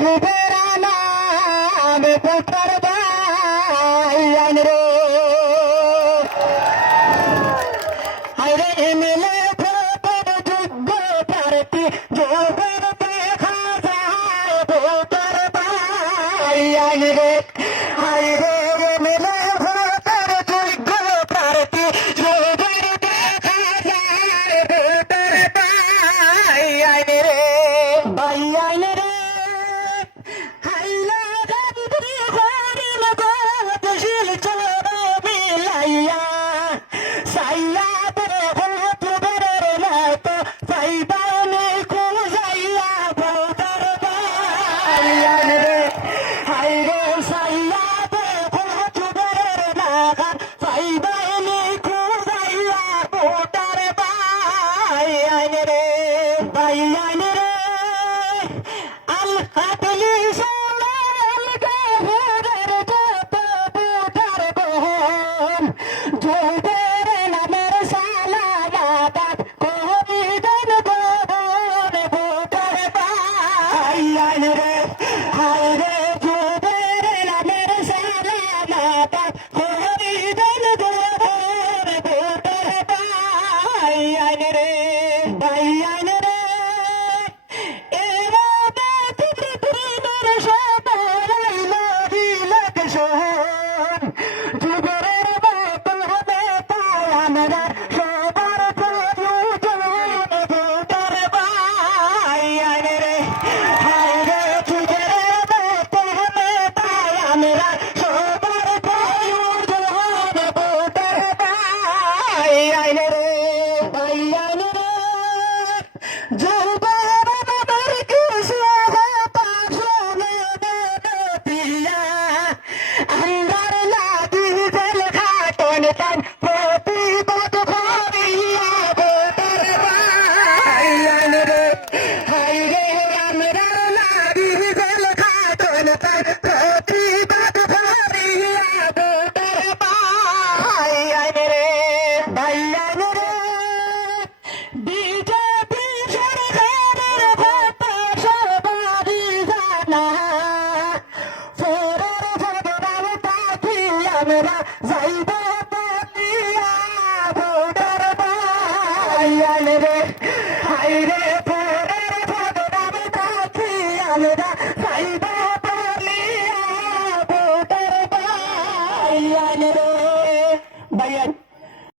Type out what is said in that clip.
যুবেরা নাম পুত্র ভাই রে আরে মিলে ভোটের যোগ্য প্রার্থী যুবের দেখা যায় ভোটার ভাই রে আরে মিলে ভোটের যোগ্য প্রার্থী যুবের দেখা যায় ভোটার ভাই রে ভাই রে হাইলা গাবি হরিল গদশিল চোরা মিলাইয়া সাইয়া বরে হত বরের নাত সাইবানে খুঁজাইয়া ভোটার ভাইয়া রে হাইরে সাইয়া বরে হত বরের নাত সাইবানে খুঁজাইয়া ভোটার ভাইয়া রে ভাইয়া রে আল হাতলি সালাল গহরের যত ভোটার গহন যুবের নামের সালামাত কবিদের গহন ভোটার ভাইয়া রে হায়রে যুবের নামের সালামাত কবিদের গহন ভোটার ভাইয়া রে ভাইয়া রে যা